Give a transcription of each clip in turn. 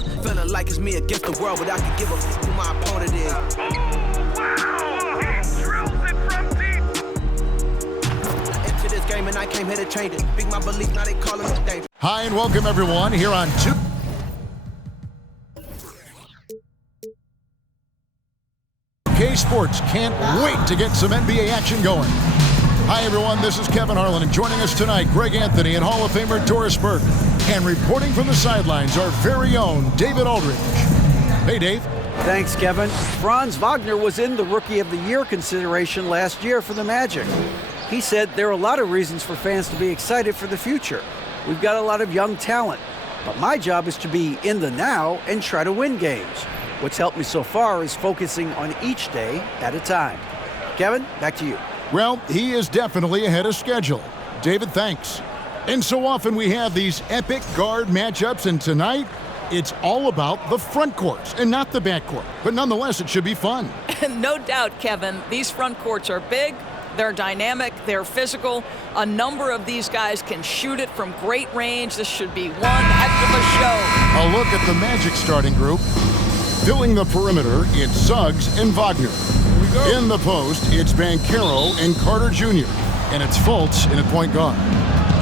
Feeling like it's me against the world, but I can give a f who my opponent is. He drills it from deep. Into this game and I came here to change it. Big my belief, now they calling me dangerous. Hi and welcome everyone here on 2K Sports. Can't wait to get some NBA action going. Hi everyone, this is Kevin Harlan, and joining us tonight, Greg Anthony and Hall of Famer Doris Burke. And reporting from the sidelines, our very own David Aldridge. Hey Dave. Thanks, Kevin. Franz Wagner was in the Rookie of the Year consideration last year for the Magic. He said there are a lot of reasons for fans to be excited for the future. We've got a lot of young talent, but my job is to be in the now and try to win games. What's helped me so far is focusing on each day at a time. Kevin, back to you. Well, he is definitely ahead of schedule. David, thanks. And so often we have these epic guard matchups, and tonight, it's all about the front courts and not the back court. But nonetheless, it should be fun. No doubt, Kevin. These front courts are big, they're dynamic, they're physical. A number of these guys can shoot it from great range. This should be one heck of a show. A look at the Magic starting group. Filling the perimeter, it's Suggs and Wagner. In the post, it's Banchero and Carter Jr. And it's Fultz in at point guard.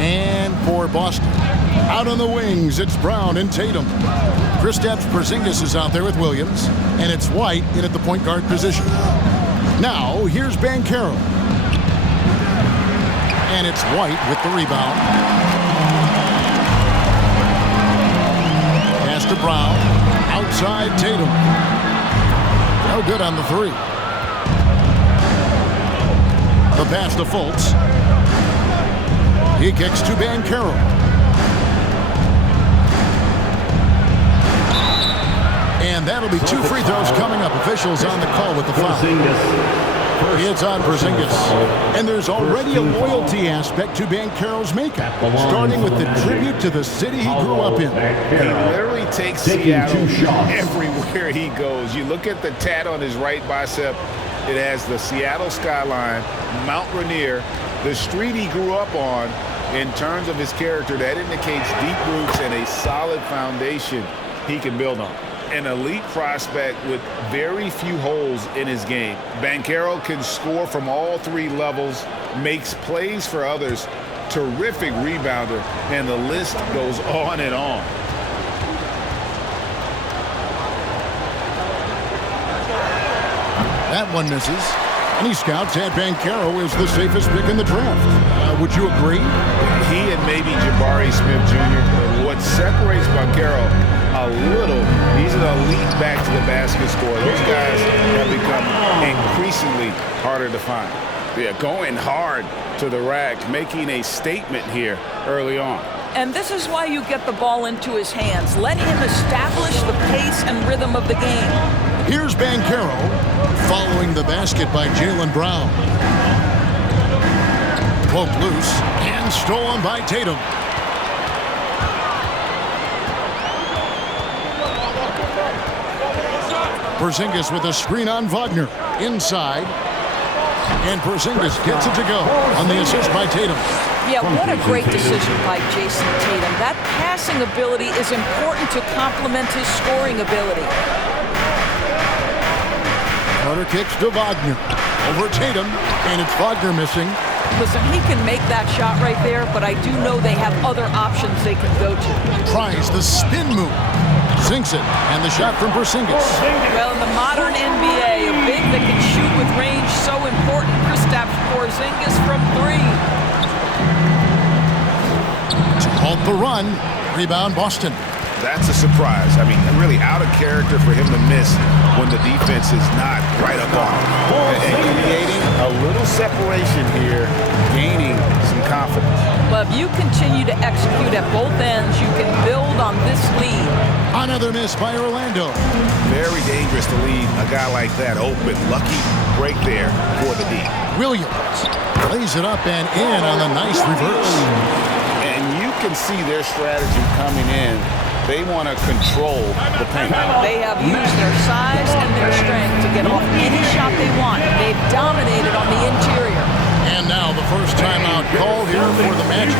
And for Boston, out on the wings, it's Brown and Tatum. Kristaps Porzingis is out there with Williams. And it's White in at the point guard position. Now, here's Banchero. And it's White with the rebound. Pass to Brown. Outside Tatum. No good on the three. The pass to Fultz. He kicks to Banchero. And that'll be 2 free throws coming up. Officials on the call with the foul. It's on Porzingis. And there's already a loyalty aspect to Banchero's makeup, starting with the tribute to the city he grew up in. He literally takes Seattle everywhere he goes. You look at the tat on his right bicep. It has the Seattle skyline, Mount Rainier, the street he grew up on. In terms of his character, that indicates deep roots and a solid foundation he can build on. An elite prospect with very few holes in his game. Banchero can score from all 3 levels, makes plays for others, terrific rebounder, and the list goes on and on. That one misses. Any scouts had Banchero as the safest pick in the draft. Would you agree? He and maybe Jabari Smith Jr. What separates Banchero a little, he's an elite back to the basket scorer. Those guys have become increasingly harder to find. Yeah, going hard to the rack, making a statement here early on. And this is why you get the ball into his hands. Let him establish the pace and rhythm of the game. Here's Banchero, following the basket by Jaylen Brown. Poked loose and stolen by Tatum. Porzingis with a screen on Wagner. Inside. And Porzingis gets it to go on the assist by Tatum. Yeah, what a great decision by Jason Tatum. That passing ability is important to complement his scoring ability. Carter kicks to Wagner. Over Tatum, and it's Wagner missing. Listen, he can make that shot right there, but I do know they have other options they can go to. Tries the spin move. Sinks it, and the shot from Porzingis. Well, in the modern NBA, a big that can shoot with range, so important. Kristaps Porzingis from 3. To halt the run, rebound Boston. That's a surprise. I mean, really out of character for him to miss when the defense is not right up on him. And creating a little separation here, gaining some confidence. Well, if you continue to execute at both ends, you can build on this lead. Another miss by Orlando. Very dangerous to leave a guy like that open. Lucky break there for the D. Williams lays it up and in on the nice reverse. And you can see their strategy coming in. They want to control the paint. They have used their size and their strength to get off any shot they want. They've dominated on the interior. And now the first timeout call here for the Magic.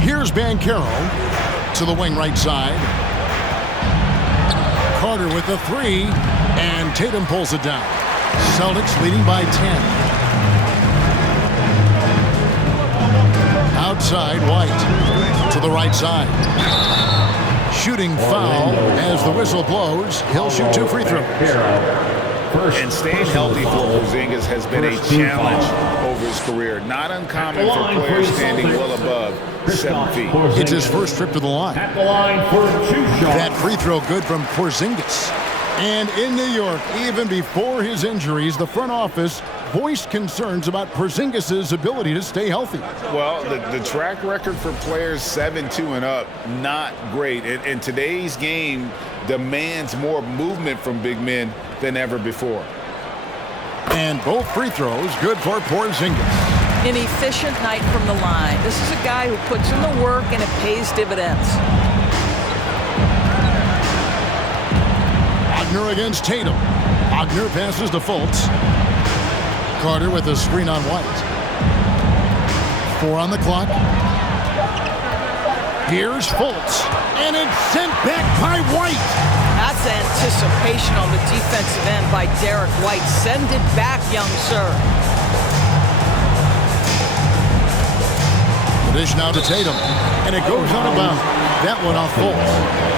Here's Banchero to the wing right side. Carter with the three, and Tatum pulls it down. Celtics leading by 10. Outside, White to the right side. Shooting foul as the whistle blows. He'll shoot 2 free throws. And staying healthy for Porzingis has been a challenge over his career. Not uncommon for players standing well above 7 feet. It's his first trip to the line. At the line for 2 shots. That free throw good from Porzingis. And in New York, even before his injuries, the front office voiced concerns about Porzingis' ability to stay healthy. Well, the track record for players 7-2 and up, not great. And today's game demands more movement from big men than ever before. And both free throws good for Porzingis. An efficient night from the line. This is a guy who puts in the work and it pays dividends. Wagner against Tatum. Wagner passes to Fultz. Carter with a screen on White. 4 on the clock. Here's Fultz. And it's sent back by White. That's anticipation on the defensive end by Derek White. Send it back, young sir. The dish now to Tatum. And it goes out of bounds. That one off Fultz.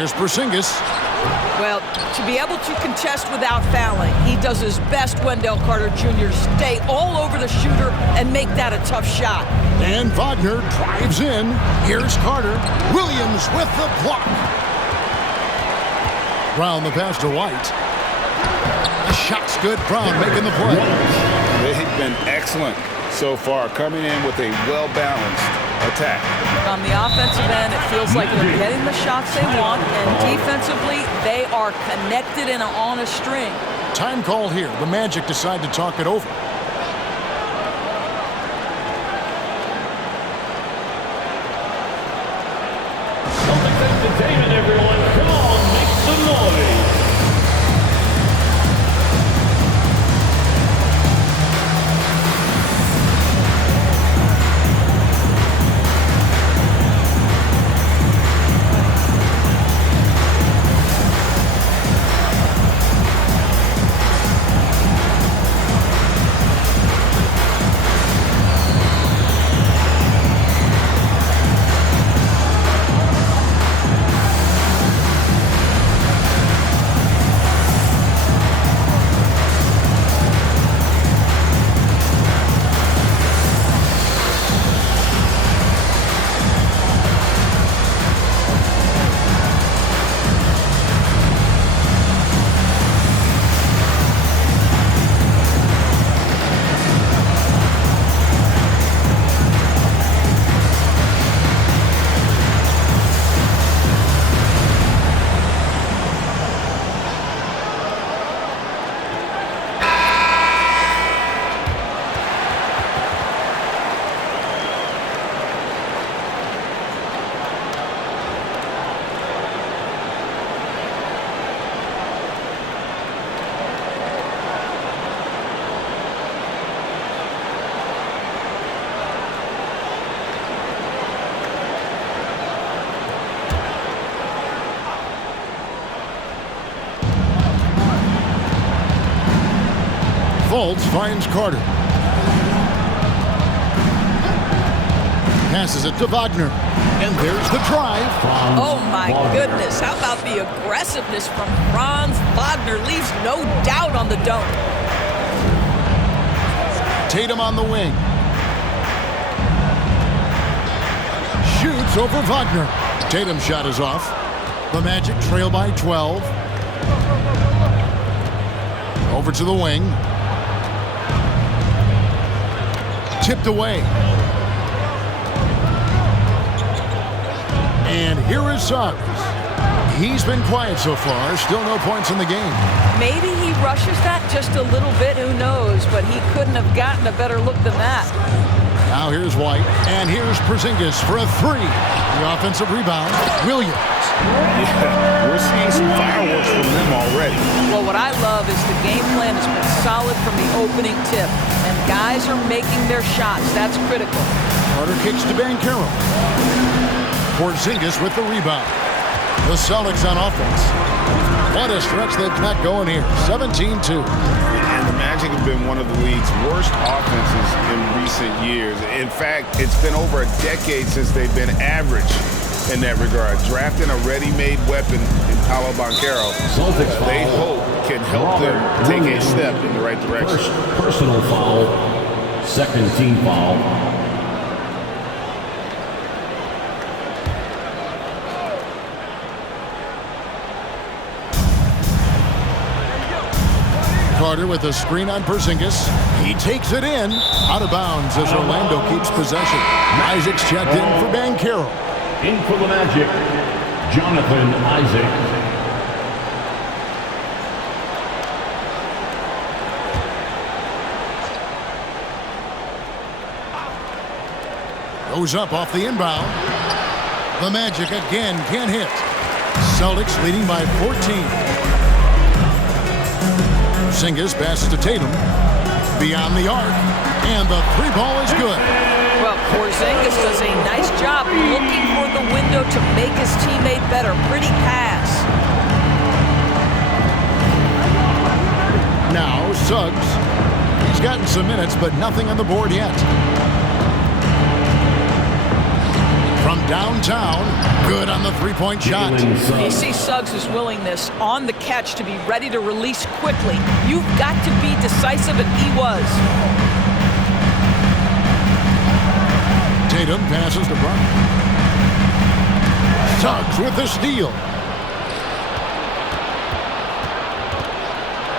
Here's Porzingis. Well, to be able to contest without fouling, he does his best, Wendell Carter Jr. Stay all over the shooter and make that a tough shot. And Wagner drives in. Here's Carter. Williams with the block. Brown the pass to White. The shot's good. Brown making the play. They've been excellent so far, coming in with a well-balanced attack. On the offensive end, it feels like they're getting the shots they want, and defensively, they are connected and on a string. Time call here. The Magic decide to talk it over. Celtics entertainment, everyone. Come on, make some noise. Fultz finds Carter. Passes it to Wagner. And there's the drive. Oh, my goodness. How about the aggressiveness from Franz Wagner? Leaves no doubt on the dunk. Tatum on the wing. Shoots over Wagner. Tatum's shot is off. The Magic trail by 12. Over to the wing. Tipped away. And here is Suggs. He's been quiet so far. Still no points in the game. Maybe he rushes that just a little bit. Who knows? But he couldn't have gotten a better look than that. Now here's White, and here's Porzingis for a three. The offensive rebound, Williams. Yeah, we're seeing some fireworks from them already. Well, what I love is the game plan has been solid from the opening tip, and guys are making their shots. That's critical. Carter kicks to Banchero. Porzingis with the rebound. The Celtics on offense. What a stretch they've got going here. 17-2. And the Magic have been one of the league's worst offenses in recent years. In fact, it's been over a decade since they've been average in that regard. Drafting a ready-made weapon in Paolo Banchero, they hope can help them take a step in the right direction. First personal foul, second team foul. Carter with a screen on Porzingis. He takes it in. Out of bounds as Orlando keeps possession. Isaac's checked in for Banchero. In for the Magic, Jonathan Isaac. Goes up off the inbound. The Magic again can't hit. Celtics leading by 14. Porzingis passes to Tatum. Beyond the arc. And the three ball is good. Well, Porzingis does a nice job looking for the window to make his teammate better. Pretty pass. Now Suggs. He's gotten some minutes, but nothing on the board yet. From downtown, good on the three-point shot. You see Suggs' willingness on the catch to be ready to release quickly. You've got to be decisive, and he was. Tatum passes to Brown. Suggs with the steal.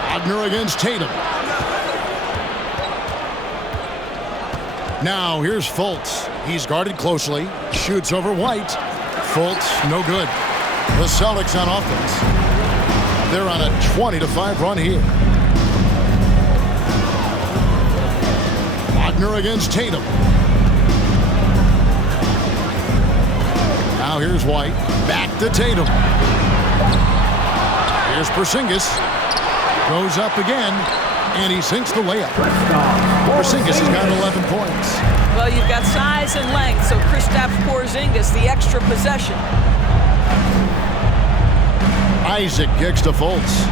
Wagner against Tatum. Now here's Fultz. He's guarded closely. Shoots over White. Fultz, no good. The Celtics on offense. They're on a 20-5 run here. Wagner against Tatum. Now here's White. Back to Tatum. Here's Porzingis. Goes up again. And he sinks the layup. Porzingis has got 11 points. Well, you've got size and length, so Kristaps Porzingis, the extra possession. Isaac kicks to Fultz.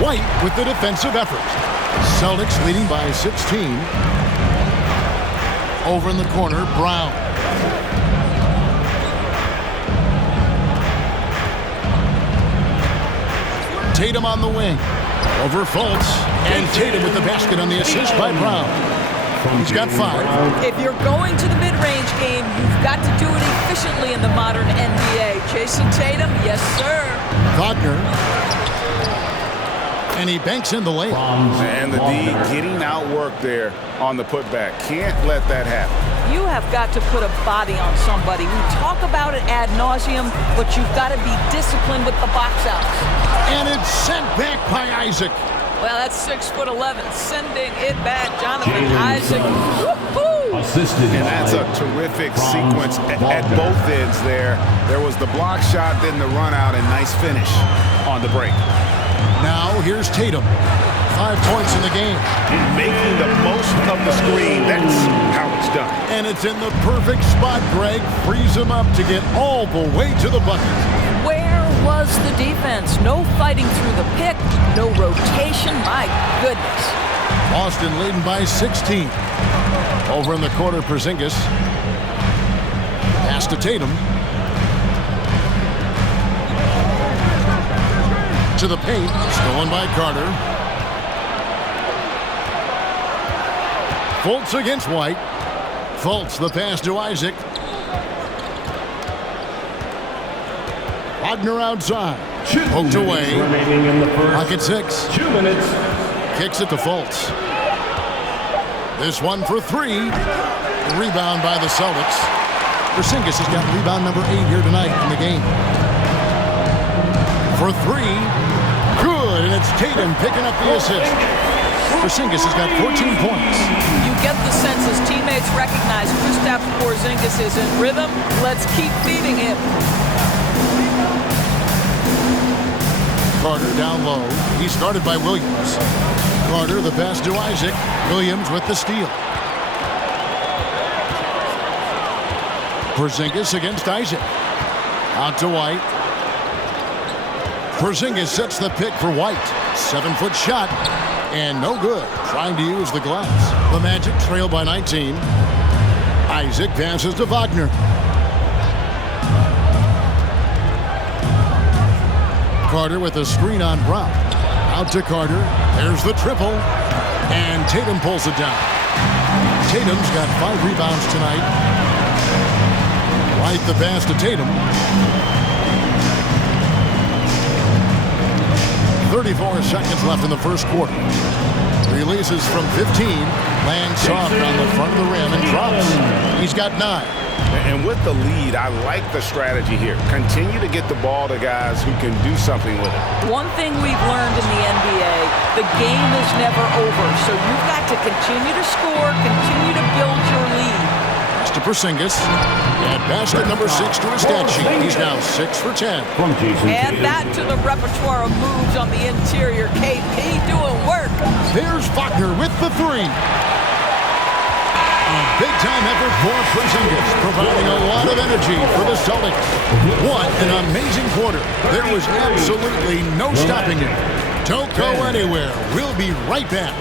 White with the defensive effort. Celtics leading by 16. Over in the corner, Brown. Tatum on the wing. Over Fultz. And Tatum with the basket on the assist by Brown. He's got 5. If you're going to the mid-range game, you've got to do it efficiently in the modern NBA. Jason Tatum, yes, sir. Wagner. And he banks in the layup. And the D getting outworked there on the putback. Can't let that happen. You have got to put a body on somebody. We talk about it ad nauseum, but you've got to be disciplined with the box outs. And it's sent back by Isaac. Well, that's 6'11", sending it back, Jonathan Isaac. Woo-hoo! Assisted. And that's a terrific sequence at both ends there. There was the block shot, then the run out, and nice finish on the break. Now here's Tatum. 5 points in the game. Making the most of the screen. That's how it's done. And it's in the perfect spot, Greg. Frees him up to get all the way to the bucket. Where was the defense? No fighting through the pick, no rotation. My goodness. Boston leading by 16. Over in the corner, Porzingis. Pass to Tatum. To the paint. Stolen by Carter. Fultz against White. Fultz the pass to Isaac. Wagner outside. Poked away. Remaining in the first. Pocket 6. 2 minutes. Kicks it to Fultz. This one for 3. Rebound by the Celtics. Porzingis has got rebound number 8 here tonight in the game. For 3. good, and it's Tatum picking up the assist. Porzingis has got 14 points. You get the sense his teammates recognize Kristaps Porzingis is in rhythm. Let's keep feeding him. Carter down low. He's guarded by Williams. Carter, the pass to Isaac. Williams with the steal. Porzingis against Isaac. Out to White. Porzingis sets the pick for White. 7-foot shot. And no good. Trying to use the glass. The Magic trail by 19. Isaac passes to Wagner. Carter with a screen on Brown. Out to Carter. There's the triple. And Tatum pulls it down. Tatum's got 5 rebounds tonight. White the pass to Tatum. 34 seconds left in the first quarter. Releases from 15. Lands soft on the front of the rim and drops. He's got 9. And with the lead, I like the strategy here. Continue to get the ball to guys who can do something with it. One thing we've learned in the NBA, the game is never over. So you've got to continue to score, continue to build your lead. To Porzingis. And basket number 6 to his stat sheet. He's now 6 for 10. Add that to the repertoire of moves on the interior. KP doing work. There's Wagner with the 3. A big-time effort for Porzingis, providing a lot of energy for the Celtics. What an amazing quarter. There was absolutely no stopping it. Don't go anywhere. We'll be right back.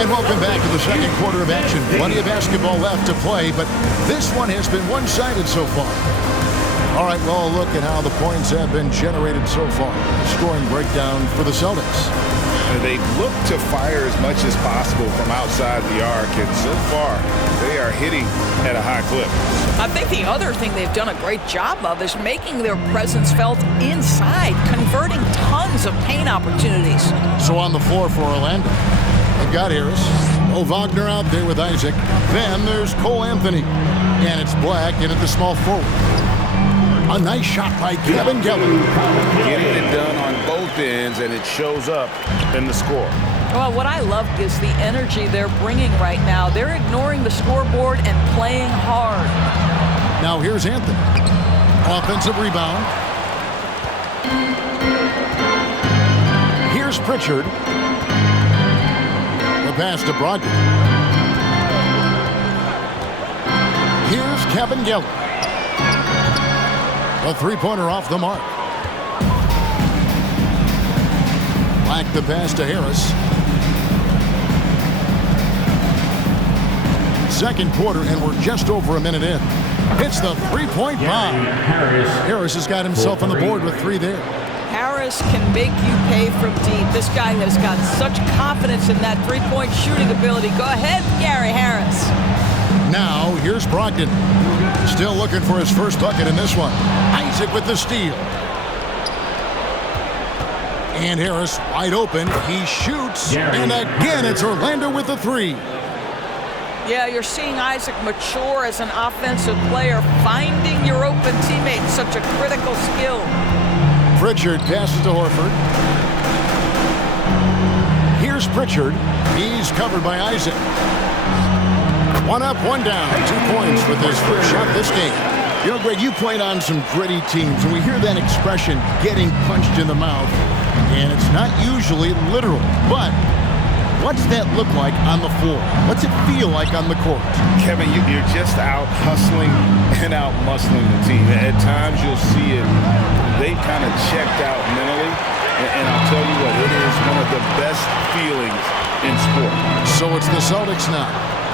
And welcome back to the second quarter of action. Plenty of basketball left to play, but this one has been one-sided so far. All right, well, look at how the points have been generated so far. Scoring breakdown for the Celtics. They look to fire as much as possible from outside the arc, and so far, they are hitting at a high clip. I think the other thing they've done a great job of is making their presence felt inside, converting tons of paint opportunities. So on the floor for Orlando, they've got Harris. Wagner out there with Isaac. Then there's Cole Anthony. And it's Black in at the small forward. A nice shot by Kevin Geller. Getting it done on both ends, and it shows up in the score. Well, what I love is the energy they're bringing right now. They're ignoring the scoreboard and playing hard. Now here's Anthony. Offensive rebound. Here's Pritchard. The pass to Brogdon. Here's Kevin Geller. A three-pointer off the mark. Black the pass to Harris. Second quarter, and we're just over a minute in. It's the three-point bomb. Harris has got himself on the board with 3 there. Harris can make you pay from deep. This guy has got such confidence in that three-point shooting ability. Go ahead, Gary Harris. Now, here's Brogdon. Still looking for his first bucket in this one. Isaac with the steal. And Harris wide open. He shoots. And again, it's Orlando with the 3. Yeah, you're seeing Isaac mature as an offensive player. Finding your open teammate, such a critical skill. Pritchard passes to Horford. Here's Pritchard. He's covered by Isaac. 1 up, 1 down. 2 points with his first shot this game. You know, Greg, you played on some gritty teams, and we hear that expression, getting punched in the mouth, and it's not usually literal. But what's that look like on the floor? What's it feel like on the court? Kevin, you're just out hustling and out muscling the team. At times you'll see it. They kind of checked out mentally, and I'll tell you what, it is one of the best feelings in sport. So it's the Celtics now.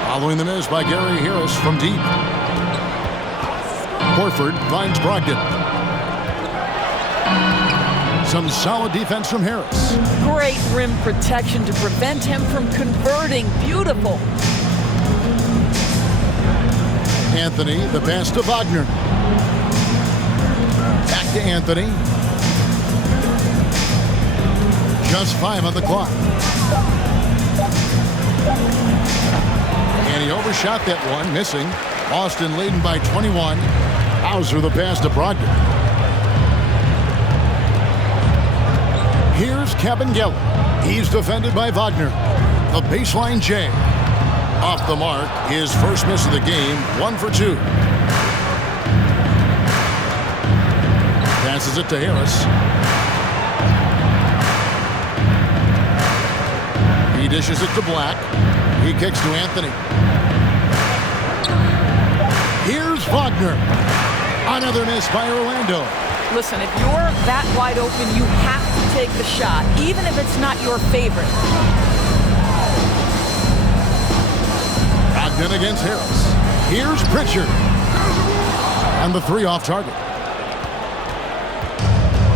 Following the miss by Gary Harris from deep. Horford finds Brogdon. Some solid defense from Harris. Great rim protection to prevent him from converting. Beautiful. Anthony, the pass to Wagner. Back to Anthony. Just 5 on the clock. And he overshot that one, missing. Boston leading by 21. Hauser the pass to Brogdon. Here's Kabengele. He's defended by Wagner. The baseline J. Off the mark, his first miss of the game, 1 for 2. Passes it to Harris. He dishes it to Black. He kicks to Anthony. Here's Wagner. Another miss by Orlando. Listen, if you're that wide open, you have to take the shot, even if it's not your favorite. Brogdon against Harris. Here's Pritchard. And the 3 off target.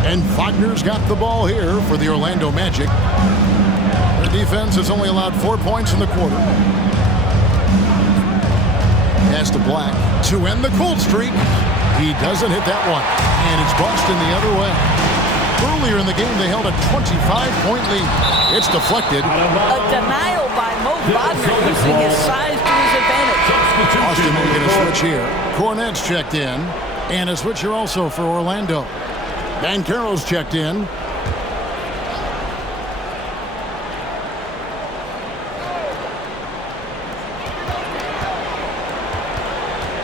And Wagner's got the ball here for the Orlando Magic. Their defense has only allowed 4 points in the quarter. Pass to Black to end the cold streak. He doesn't hit that one. And it's Boston the other way. Earlier in the game, they held a 25-point lead. It's deflected. A denial by Mo Wagner, using his size to his advantage. Boston making a switch here. Cornette's checked in. And a switch here also for Orlando. Banchero's checked in.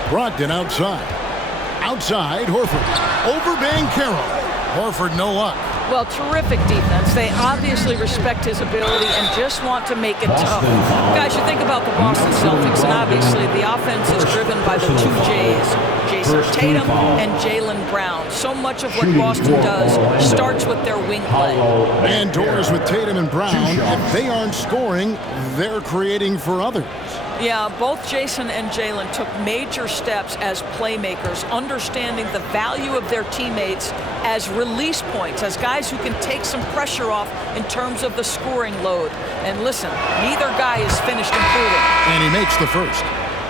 Brogdon outside. Outside, Horford. Over Banchero. Horford, no luck. Well, terrific defense. They obviously respect his ability and just want to make it tough. Guys, you think about the Boston Celtics, and obviously the offense is driven by the 2 J's, Jason Tatum and Jaylen Brown. So much of what Boston does starts with their wing play. And doors with Tatum and Brown. If they aren't scoring, they're creating for others. Yeah, both Jason and Jaylen took major steps as playmakers, understanding the value of their teammates as release points, as guys who can take some pressure off in terms of the scoring load. And listen, neither guy is finished improving. And he makes the first.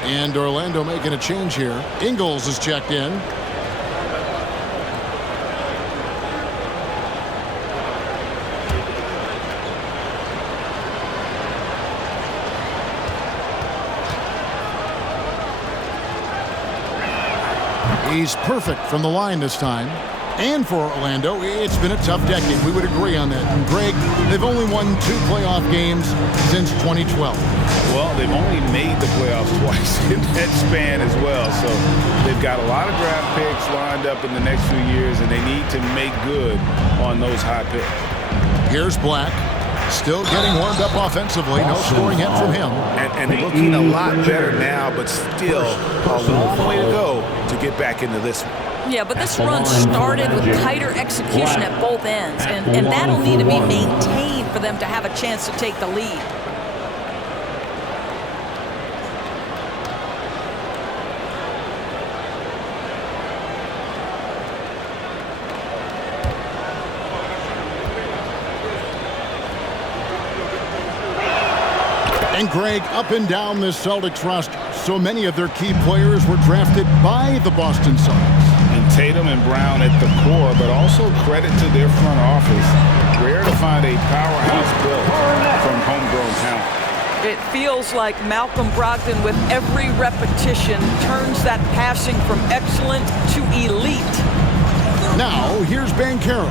And Orlando making a change here. Ingles is checked in. He's perfect from the line this time. And for Orlando, it's been a tough decade. We would agree on that. And Greg, they've only won 2 playoff games since 2012. Well, they've only made the playoffs twice in that span as well. So they've got a lot of draft picks lined up in the next few years, and they need to make good on those high picks. Here's Black. Still getting warmed up offensively. No scoring yet from him. And looking a lot better now, but still a long way to go to get back into this one. Yeah, but this run started with tighter execution at both ends, and that'll need to be maintained for them to have a chance to take the lead. And Greg, up and down this Celtics roster, so many of their key players were drafted by the Boston Celtics. And Tatum and Brown at the core, but also credit to their front office. Rare to find a powerhouse built from homegrown talent. It feels like Malcolm Brogdon, with every repetition, turns that passing from excellent to elite. Now, here's Banchero.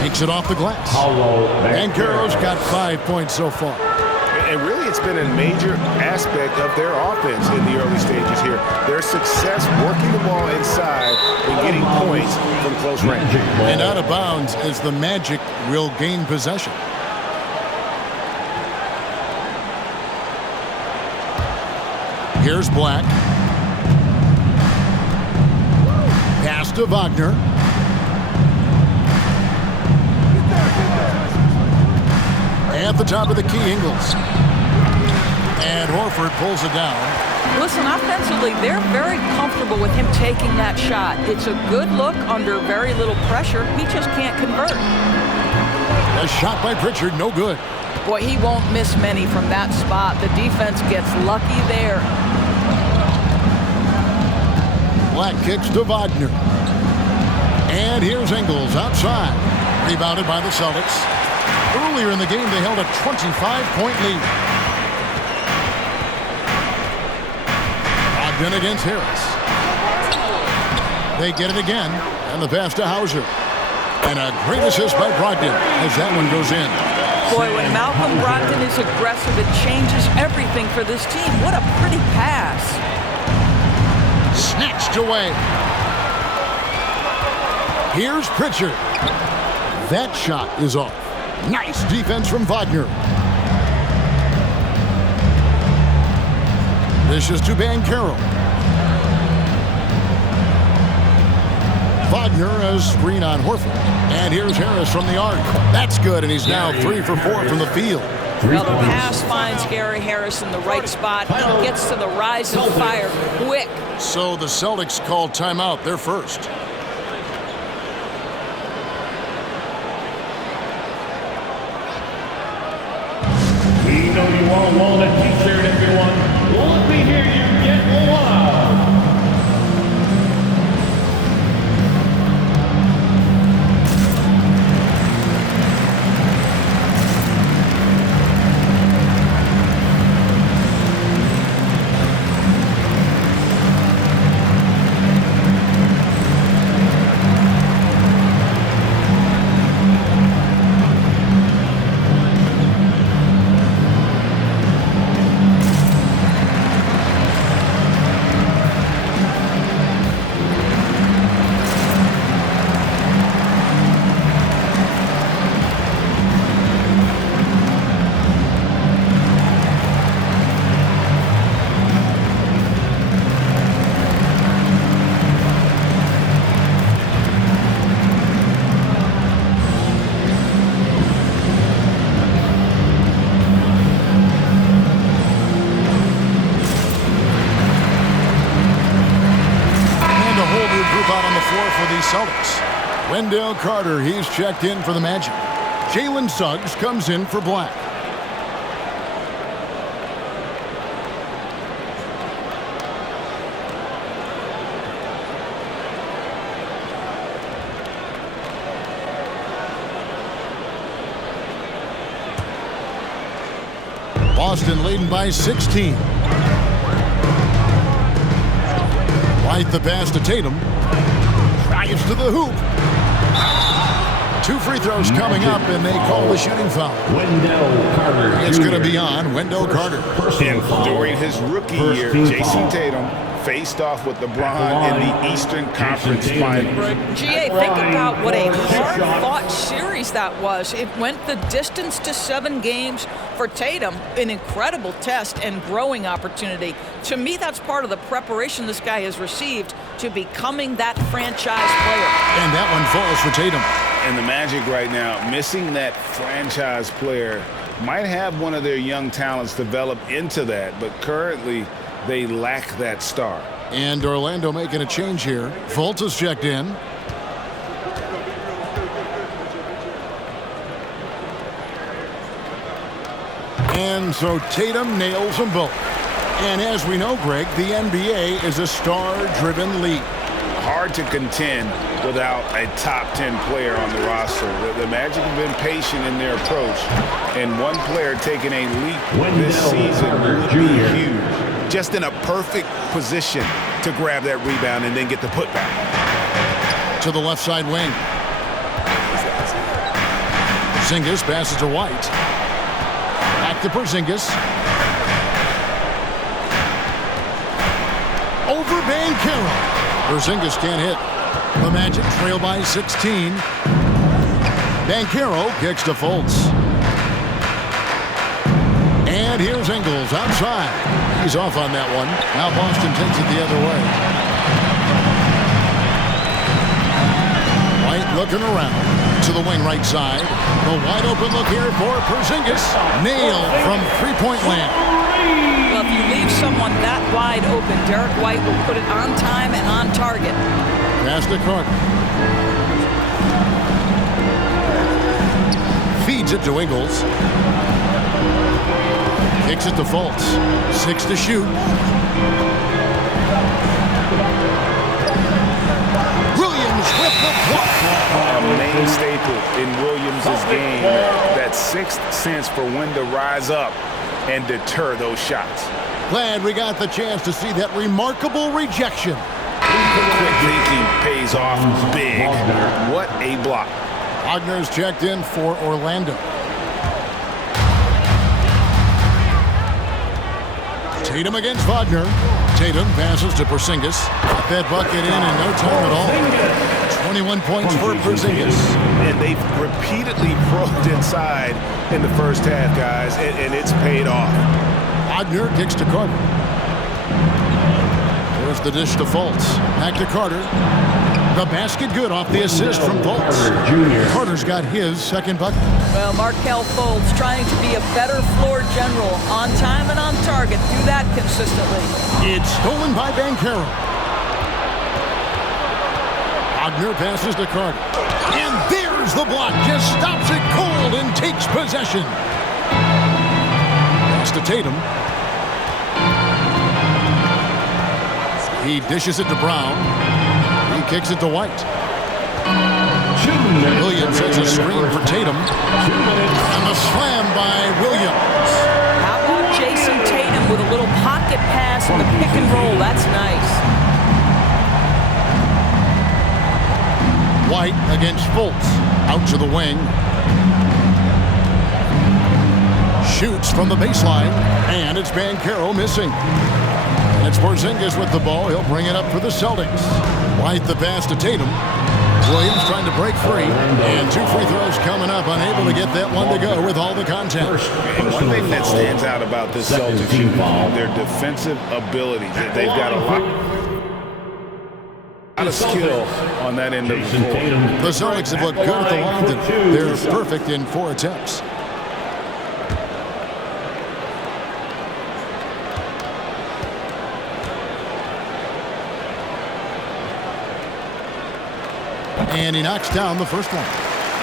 Takes it off the glass. Banchero's got 5 points so far. And really, it's been a major aspect of their offense in the early stages here. Their success working the ball inside and getting points from close range. And out of bounds as the Magic will gain possession. Here's Black. Pass to Wagner. At the top of the key, Ingles. And Horford pulls it down. Listen, offensively, they're very comfortable with him taking that shot. It's a good look under very little pressure. He just can't convert. A shot by Pritchard, no good. Boy, he won't miss many from that spot. The defense gets lucky there. Black kicks to Wagner. And here's Ingles outside. Rebounded by the Celtics. Earlier in the game, they held a 25-point lead. Ogden against Harris. They get it again, and the pass to Hauser. And a great assist by Brogdon as that one goes in. Boy, when Malcolm Brogdon is aggressive, it changes everything for this team. What a pretty pass. Snatched away. Here's Pritchard. That shot is off. Nice defense from Wagner. This is to Banchero. Wagner has screen on Horford. And here's Harris from the arc. That's good, and he's now 3 for 4 from the field. Now the pass finds Gary Harris in the right spot. He gets to the rise and fire quick. So the Celtics call timeout. They're first. We know you all want a t-shirt, everyone. Let me hear you get wild. Celtics. Wendell Carter, he's checked in for the Magic. Jalen Suggs comes in for Black. Boston leading by 16. Right the pass to Tatum. Drives to the hoop. 2 free throws coming up, and they call the shooting foul. Wendell Carter. It's going to be on Wendell Carter. And during his rookie year, Jason Tatum faced off with LeBron in the Eastern Conference Finals. GA, think about what a hard-fought series that was. It went the distance to 7 games for Tatum, an incredible test and growing opportunity. To me, that's part of the preparation this guy has received to becoming that franchise player. And that one falls for Tatum. And the Magic right now, missing that franchise player, might have one of their young talents develop into that, but currently they lack that star. And Orlando making a change here. Fultz is checked in. And so Tatum nails them both. And as we know, Greg, the NBA is a star-driven league. Hard to contend without a top 10 player on the roster. The Magic have been patient in their approach, and one player taking a leap this season would be huge. Just in a perfect position to grab that rebound and then get the putback. To the left side wing. Porzingis passes to White. Back to Porzingis. Over Banchero. Porzingis can't hit. The Magic trail by 16. Banchero kicks to Fultz. And here's Ingles outside. He's off on that one. Now Boston takes it the other way. White looking around to the wing right side. The wide open look here for Porzingis. Nailed from three-point land. Well, if you leave someone that wide open, Derek White will put it on time and on target. Pass to Carter. Feeds it to Ingles. Kicks it to Fultz. 6 to shoot. Williams with the block. A main staple in Williams' game, that sixth sense for when to rise up and deter those shots. Glad we got the chance to see that remarkable rejection. Quick thinking pays off big. What a block. Wagner's checked in for Orlando. Tatum against Wagner. Tatum passes to Porzingis. Got that bucket in no time at all. 21 points for Porzingis. And they've repeatedly probed inside in the first half, guys, and it's paid off. Wagner kicks to Carter. There's the dish to Fultz. Back to Carter. The basket good off the assist from Fultz. Carter's got his second bucket. Well, Markelle Fultz trying to be a better floor general, on time and on target. Do that consistently. It's stolen by Banchero. Wagner passes to Carter. And there's the block. Just stops it cold and takes possession. Pass to Tatum. He dishes it to Brown. He kicks it to White. Williams sets a screen for Tatum. And the slam by Williams. How about Jason Tatum with a little pocket pass and the pick and roll? That's nice. White against Fultz. Out to the wing. Shoots from the baseline. And it's Banchero missing. And it's Porzingis with the ball. He'll bring it up for the Celtics. White the pass to Tatum. Williams trying to break free. And 2 free throws coming up. Unable to get that one to go with all the contact. And one thing that stands out about this Celtics team, their defensive ability. They've got a lot of skill on that end of the floor. The Celtics have looked good at the line. They're perfect in 4 attempts. And he knocks down the first one.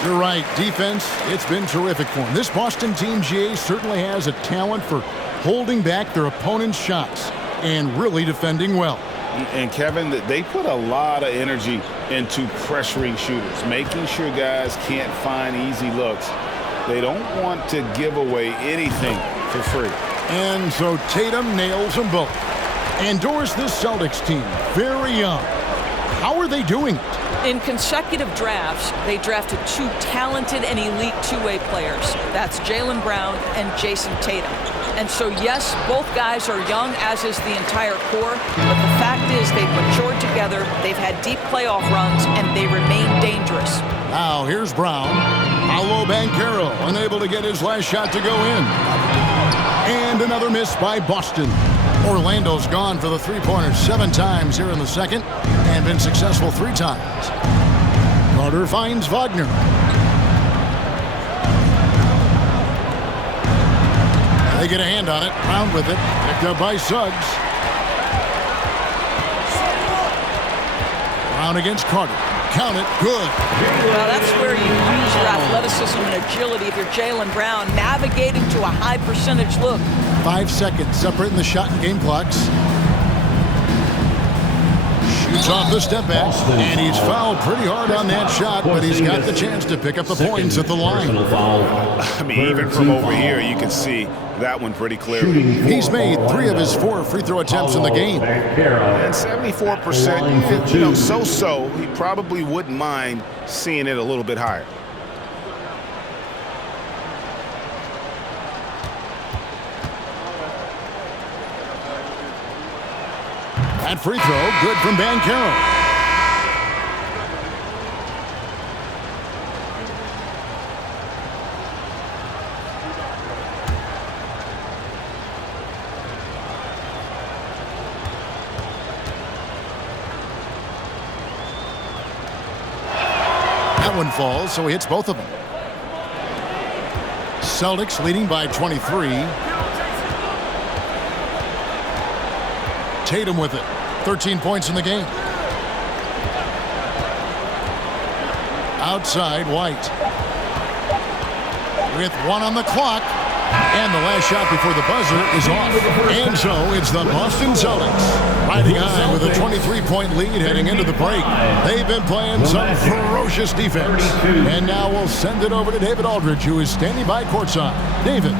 You're right. Defense, it's been terrific for him. This Boston team, GA, certainly has a talent for holding back their opponent's shots and really defending well. And Kevin, they put a lot of energy into pressuring shooters, making sure guys can't find easy looks. They don't want to give away anything for free. And so Tatum nails them both. And Doris, this Celtics team, very young. How are they doing it? In consecutive drafts, they drafted 2 talented and elite two-way players. That's Jaylen Brown and Jason Tatum. And so, yes, both guys are young, as is the entire core. But the fact is they've matured together, they've had deep playoff runs, and they remain dangerous. Now, here's Brown. Paolo Banchero, unable to get his last shot to go in. And another miss by Boston. Orlando's gone for the three-pointer 7 times here in the second and been successful 3 times. Carter finds Wagner. They get a hand on it. Brown with it. Picked up by Suggs. Brown against Carter. Count it. Good. Well, that's where you use your athleticism and agility if you're Jaylen Brown, navigating to a high percentage look. 5 seconds separating the shot and game clocks. Shoots off the step back, and he's fouled pretty hard on that shot, but he's got the chance to pick up the points at the line. I mean, even from over here, you can see that one pretty clearly. He's made 3 of his 4 free throw attempts in the game. And 74%, so-so. He probably wouldn't mind seeing it a little bit higher. That free throw, good from Banchero. That one falls, so he hits both of them. Celtics leading by 23. Tatum with it. 13 points in the game. Outside, White. with 1 on the clock. And the last shot before the buzzer is off. And so it's the Boston Celtics riding high with a 23-point lead heading into the break. They've been playing some ferocious defense. And now we'll send it over to David Aldridge, who is standing by courtside. David.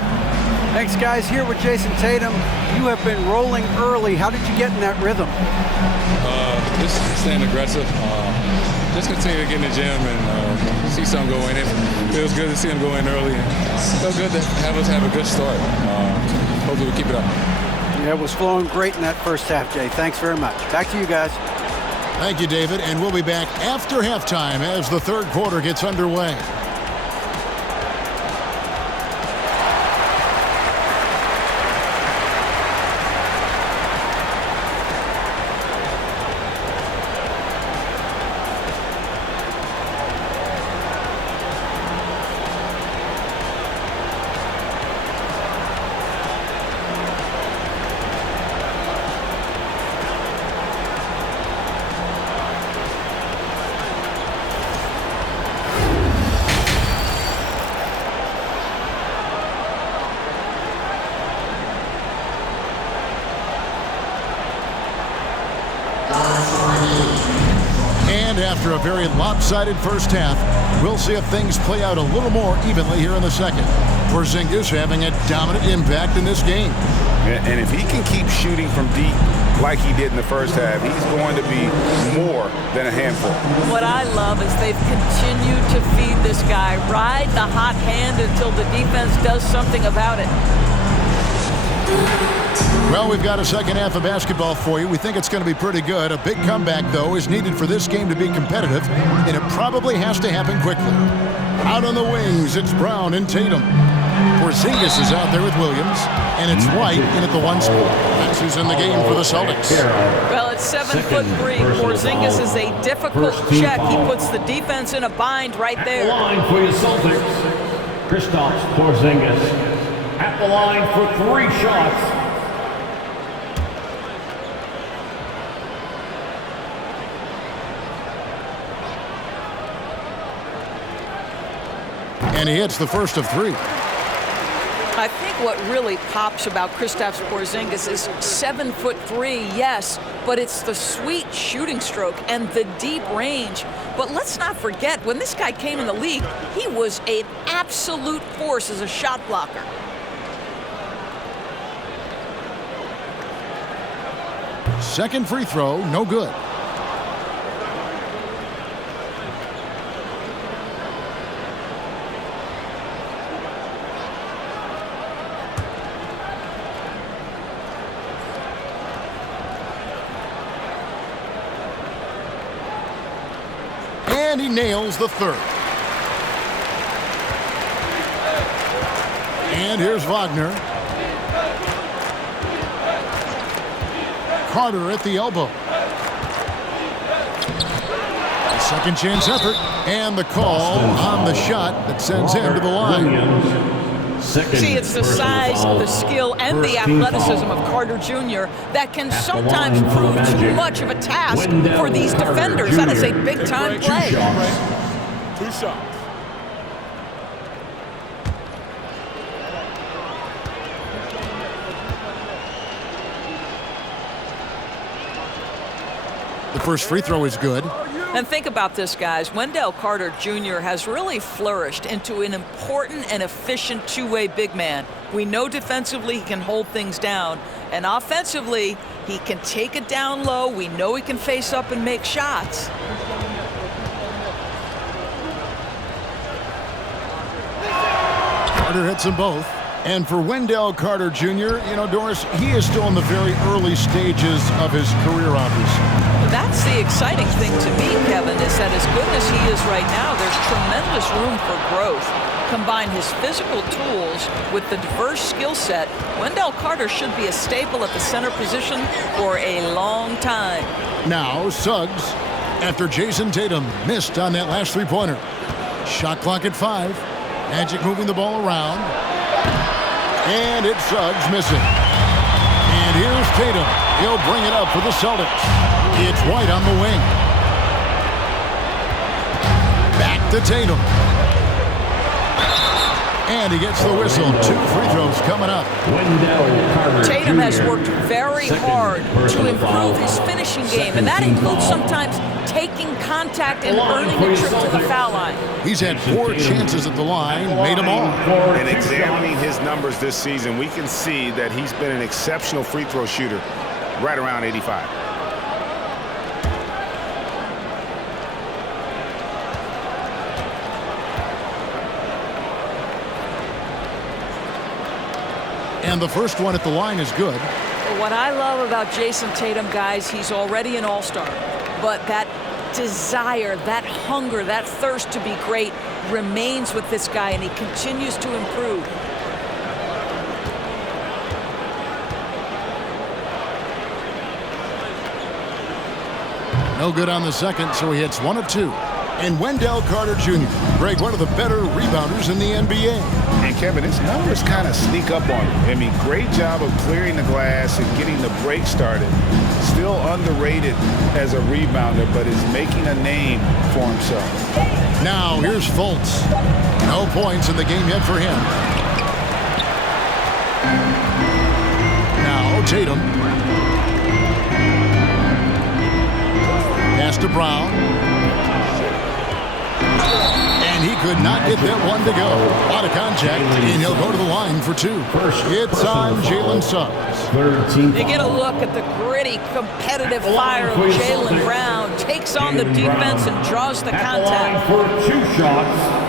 Thanks, guys. Here with Jason Tatum. You have been rolling early. How did you get in that rhythm? Just staying aggressive. Just continue to get in the gym and see some go in. It feels good to see them go in early. And feels good to have us have a good start. Hopefully we'll keep it up. Yeah, it was flowing great in that first half, Jay. Thanks very much. Back to you guys. Thank you, David. And we'll be back after halftime as the third quarter gets underway. And after a very lopsided first half, we'll see if things play out a little more evenly here in the second. Porzingis having a dominant impact in this game. And if he can keep shooting from deep like he did in the first half, he's going to be more than a handful. What I love is they've continued to feed this guy. Ride the hot hand until the defense does something about it. Well, we've got a second half of basketball for you. We think it's going to be pretty good. A big comeback, though, is needed for this game to be competitive, and it probably has to happen quickly. Out on the wings, it's Brown and Tatum. Porzingis is out there with Williams, and it's White in at the 1 spot. That's who's in the game for the Celtics. Well, it's 7'3". Porzingis is a difficult check. He puts the defense in a bind right there. At the line for your Celtics, Kristaps Porzingis. At the line for 3 shots. And he hits the first of 3. I think what really pops about Kristaps Porzingis is 7'3", yes, but it's the sweet shooting stroke and the deep range. But let's not forget, when this guy came in the league, he was an absolute force as a shot blocker. Second free throw, no good. And he nails the third. And here's Wagner. Carter at the elbow. Second chance effort. And the call on the shot that sends him to the line. See, it's the size, the skill, and the athleticism of Carter Jr. that can sometimes prove too much of a task for these defenders. That is a big-time play. 2 shots. The first free throw is good. And think about this, guys. Wendell Carter Jr. has really flourished into an important and efficient two-way big man. We know defensively he can hold things down, and offensively he can take it down low. We know he can face up and make shots. Carter hits them both. And for Wendell Carter Jr., you know, Doris, he is still in the very early stages of his career, obviously. That's the exciting thing to me, Kevin, is that as good as he is right now, there's tremendous room for growth. Combine his physical tools with the diverse skill set, Wendell Carter should be a staple at the center position for a long time. Now, Suggs, after Jason Tatum missed on that last three-pointer. Shot clock at 5. Magic moving the ball around. And it's Suggs missing. And here's Tatum. He'll bring it up for the Celtics. It's White on the wing. Back to Tatum. And he gets the whistle. 2 free throws coming up. Wendell Carter Tatum has Jr. worked very hard to improve his finishing game, and that includes sometimes taking contact and earning a trip to the foul line. He's had 4 chances at the line, made them all. And examining his numbers this season, we can see that he's been an exceptional free throw shooter, right around 85. And the first one at the line is good. What I love about Jason Tatum, guys, he's already an all-star, but that desire, that hunger, that thirst to be great remains with this guy, and he continues to improve. No good on the second, so he hits 1 of 2. And Wendell Carter Jr., Greg, one of the better rebounders in the NBA. And Kevin, his numbers kind of sneak up on him. I mean, great job of clearing the glass and getting the break started. Still underrated as a rebounder, but is making a name for himself. Now here's Fultz. No points in the game yet for him. Now Tatum. Pass to Brown. And he could not get that one to go. A lot of contact, and he'll go to the line for 2. It's on Jalen Suggs. You get a look at the gritty, competitive fire of Jaylen Brown. Takes on the defense and draws the contact. For 2 shots.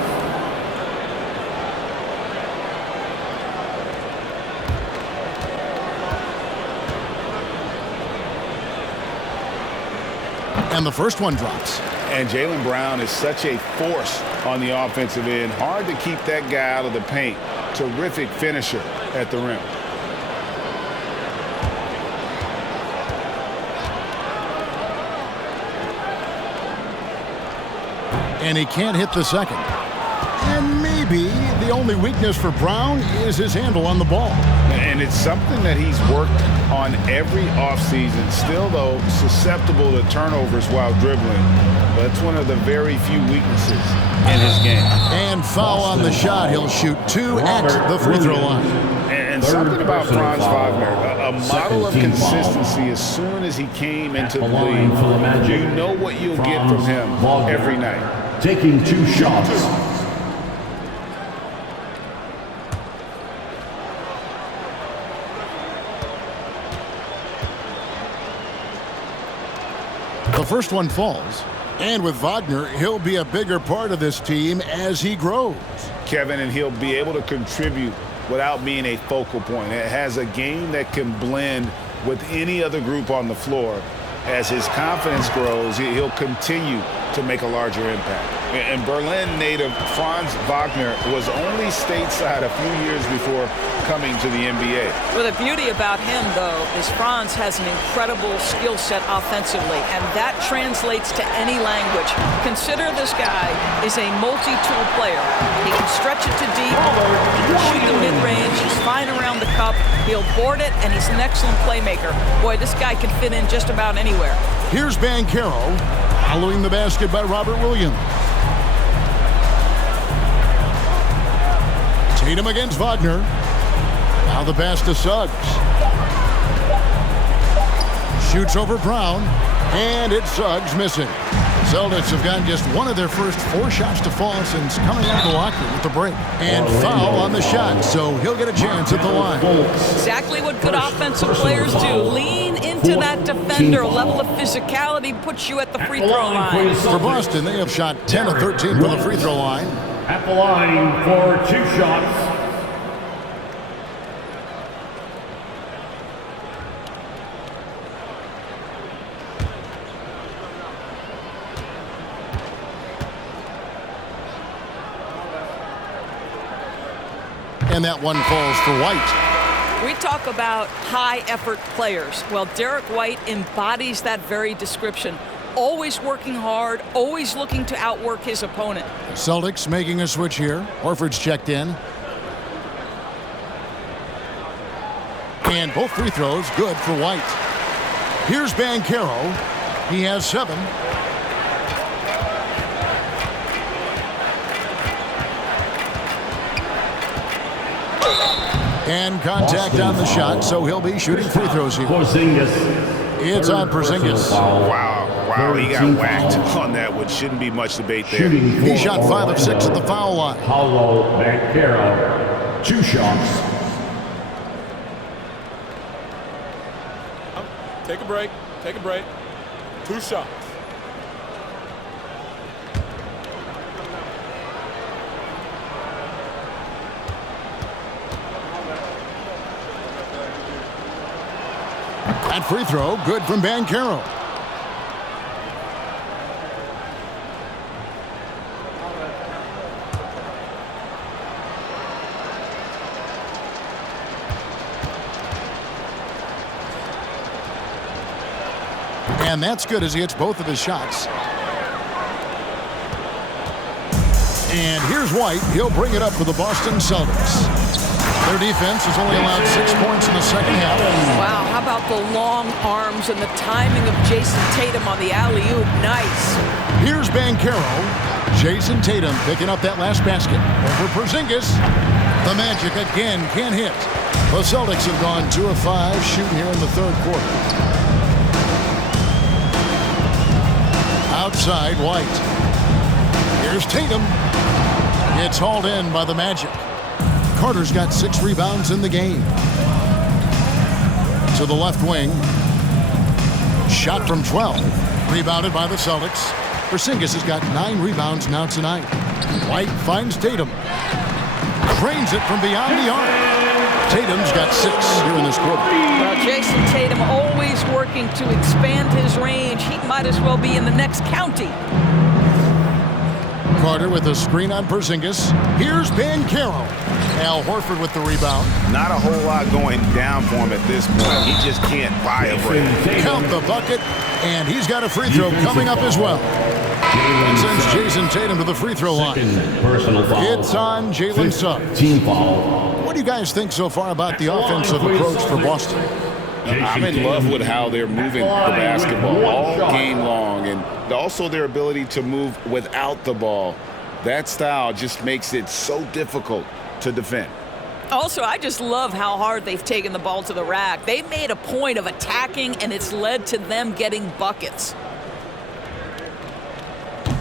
And the first one drops. And Jaylen Brown is such a force on the offensive end. Hard to keep that guy out of the paint. Terrific finisher at the rim. And he can't hit the second. And maybe the only weakness for Brown is his handle on the ball. And it's something that he's worked on every offseason. Still, though, susceptible to turnovers while dribbling. That's one of the very few weaknesses in his game. And foul on the shot. He'll shoot 2 at the free throw line. And something about Franz Wagner, a model of consistency. As soon as he came into the league, you know what you'll get from him every night. Taking 2 shots. The first one falls. And with Wagner, he'll be a bigger part of this team as he grows. Kevin, and he'll be able to contribute without being a focal point. It has a game that can blend with any other group on the floor. As his confidence grows, he'll continue to make a larger impact. And Berlin native Franz Wagner was only stateside a few years before coming to the NBA. Well, the beauty about him, though, is Franz has an incredible skill set offensively, and that translates to any language. Consider this guy is a multi-tool player. He can stretch it to deep, he can shoot the mid-range, he's fine around the cup, he'll board it, and he's an excellent playmaker. Boy, this guy can fit in just about anywhere. Here's Banchero, following the basket by Robert Williams. Tatum against Wagner. Now the pass to Suggs. Shoots over Brown, and it's Suggs missing. Celtics have gotten just one of their first 4 shots to fall since coming out of the locker with the break. And foul on the shot, so he'll get a chance at the line. Exactly what good offensive players do. Lean into that defender. A level of physicality puts you at the free throw line. For Boston, they have shot 10 of 13 from the free throw line. At the line for 2 shots. And that one falls for White. We talk about high-effort players. Well, Derek White embodies that very description. Always working hard, always looking to outwork his opponent. Celtics making a switch here. Horford's checked in. And both free throws good for White. Here's Banchero. He has 7. And contact on the shot, so he'll be shooting free throws here. It's on Porzingis. Wow, he got whacked on that one. Shouldn't be much debate there. He shot 5 of 6 at the foul line. Paolo Banchero, 2 shots. Take a break. 2 shots. That free throw, good from Banchero. And that's good as he hits both of his shots. And here's White. He'll bring it up for the Boston Celtics. Their defense has only allowed 6 points in the second half. Wow, how about the long arms and the timing of Jason Tatum on the alley-oop? Nice. Here's Banchero. Jason Tatum picking up that last basket. Over Porzingis. The Magic again can't hit. The Celtics have gone 2 of 5 shooting here in the third quarter. Outside, White. Here's Tatum. It's hauled in by the Magic. Carter's got 6 rebounds in the game. To the left wing. Shot from 12. Rebounded by the Celtics. Porzingis has got 9 rebounds now tonight. White finds Tatum. Drains it from beyond the arc. Tatum's got 6 here in this quarter. Well, Jason Tatum always working to expand his range. He might as well be in the next county. Carter with a screen on Porzingis. Here's Banchero. Al Horford with the rebound. Not a whole lot going down for him at this point. He just can't buy a break. Count the bucket, and he's got a free throw coming up as well. That sends Jason Tatum to the free throw line. It's on Jalen Suggs. Team foul. What do you guys think so far about the offensive approach for Boston? I'm in love with how they're moving the basketball all game long, and also their ability to move without the ball. That style just makes it so difficult to defend. Also, I just love how hard they've taken the ball to the rack. They've made a point of attacking, and it's led to them getting buckets.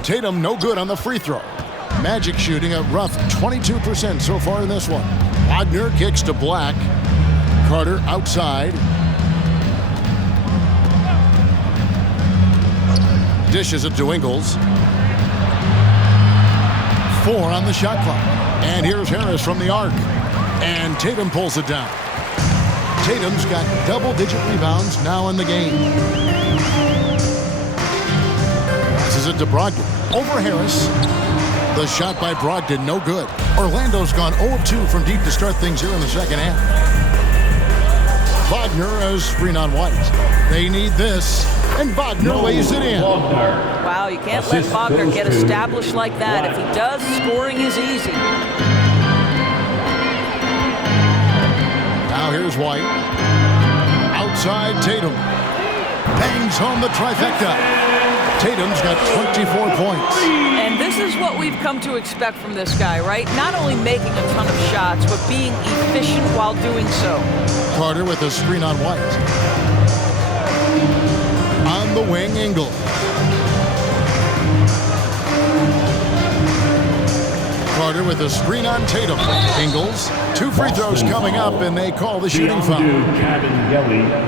Tatum no good on the free throw. Magic shooting a rough 22% so far in this one. Wagner kicks to Black. Carter outside. Dishes it to Ingles. 4 on the shot clock. And here's Harris from the arc. And Tatum pulls it down. Tatum's got double-digit rebounds now in the game. Passes it to Brogdon. Over Harris. The shot by Brogdon, no good. Orlando's gone 0 of 2 from deep to start things here in the second half. Wagner has screen on White. They need this. And Wagner lays it in. Wow, you can't let Wagner get established like that. If he does, scoring is easy. Now here's White. Outside Tatum. Bangs home the trifecta. Tatum's got 24 points. And this is what we've come to expect from this guy, right? Not only making a ton of shots, but being efficient while doing so. Carter with a screen on White. On the wing, Ingles. Carter with a screen on Tatum. Ingles, 2 free throws coming up, and they call the shooting foul.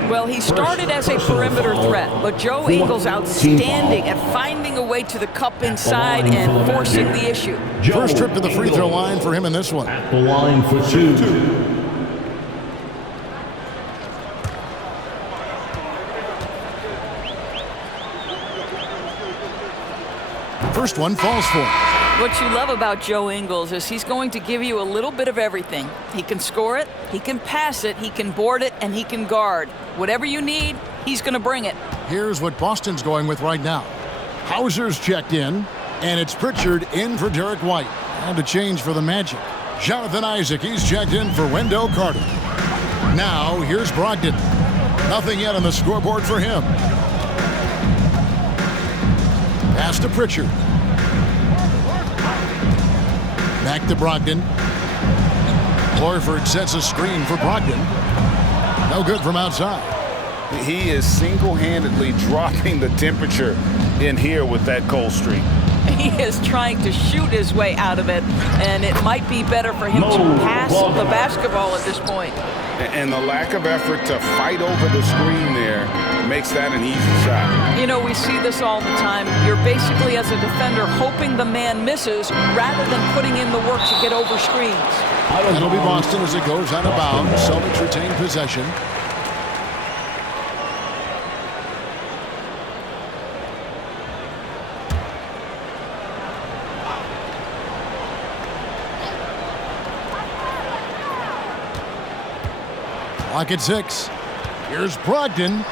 Well, he started as a perimeter threat, but Joe Ingles outstanding at finding a way to the cup inside and forcing the issue. First trip to the free throw line for him in this one. At the line for 2. First one falls for him. What you love about Joe Ingles is he's going to give you a little bit of everything. He can score it, he can pass it, he can board it, and he can guard. Whatever you need, he's going to bring it. Here's what Boston's going with right now. Hauser's checked in, and it's Pritchard in for Derek White. And a change for the Magic. Jonathan Isaac, he's checked in for Wendell Carter. Now, here's Brogdon. Nothing yet on the scoreboard for him. Pass to Pritchard. Back to Brogdon. Horford sets a screen for Brogdon. No good from outside. He is single-handedly dropping the temperature in here with that cold streak. He is trying to shoot his way out of it, and it might be better for him to pass the basketball at this point. And the lack of effort to fight over the screen there makes that an easy shot. You know, we see this all the time. You're basically, as a defender, hoping the man misses rather than putting in the work to get over screens. It'll be Boston as it goes out of bounds. Celtics retain possession. Clock at 6. Here's Brogdon.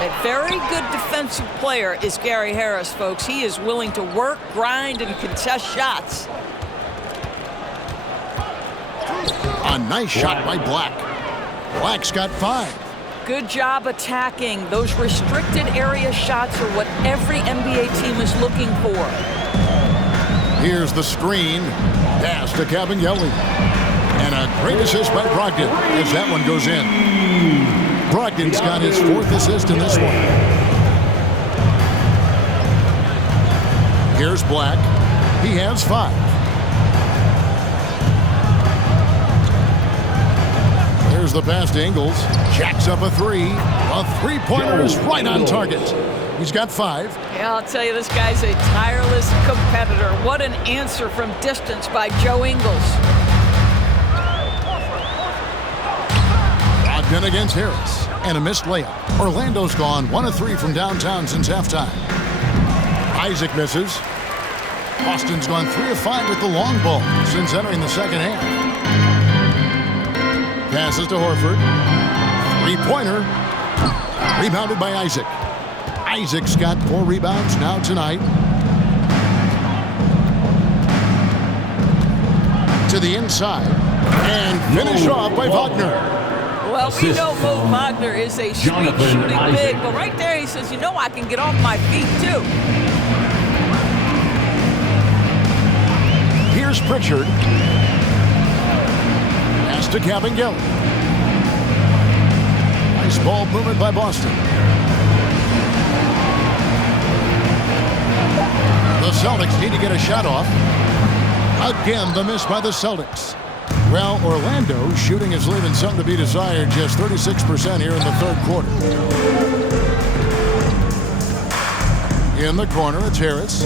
A very good defensive player is Gary Harris, folks. He is willing to work, grind, and contest shots. A nice shot by Black. Black's got 5. Good job attacking. Those restricted area shots are what every NBA team is looking for. Here's the screen. Pass to Cavanielli. And a great assist by Brogdon as that one goes in. Brogdon's got his 4th assist in this one. Here's Black. He has 5. There's the pass to Ingles. Jacks up a 3. A three-pointer is right on target. He's got 5. Yeah, I'll tell you, this guy's a tireless competitor. What an answer from distance by Joe Ingles. Brogdon against Harris. And a missed layup. Orlando's gone 1 of 3 from downtown since halftime. Isaac misses. Boston's gone 3 of 5 with the long ball since entering the second half. Passes to Horford. 3-pointer. Rebounded by Isaac. Isaac's got 4 rebounds now tonight. To the inside. And finish off by Wagner. Well, we know Mo Wagner is a sweet shooting big, but right there he says, you know, I can get off my feet too. Here's Pritchard. Pass to Cavanielli. Nice ball movement by Boston. The Celtics need to get a shot off. Again, the miss by the Celtics. Well, Orlando shooting is leaving some to be desired, just 36% here in the third quarter. In the corner, it's Harris.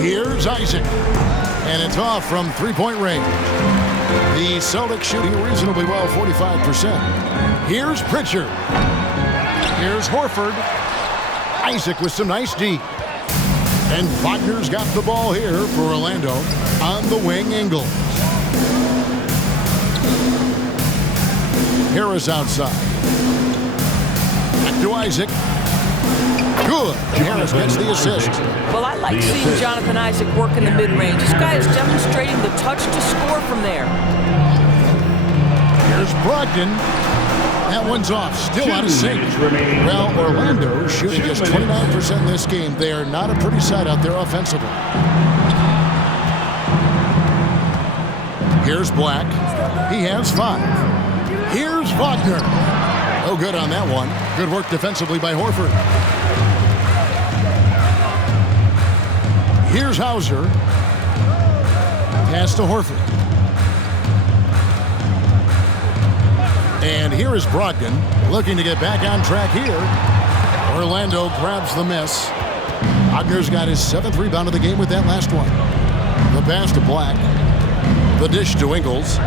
Here's Isaac. And it's off from three-point range. The Celtics shooting reasonably well, 45%. Here's Pritchard. Here's Horford. Isaac with some nice D. And Wagner's got the ball here for Orlando. On the wing, Ingles. Harris outside. Back to Isaac. Good. Harris gets the assist. Well, I like seeing Jonathan Isaac work in the mid-range. This guy is demonstrating the touch to score from there. Here's Brogdon. That one's off. Still out of sync. Well, Orlando shooting just 29% in this game. They are not a pretty sight out there offensively. Here's Black. He has 5. Here's Wagner. No good on that one. Good work defensively by Horford. Here's Hauser. Pass to Horford. And here is Brogdon looking to get back on track here. Orlando grabs the miss. Wagner's got his 7th rebound of the game with that last one. The pass to Black. The dish to Ingles.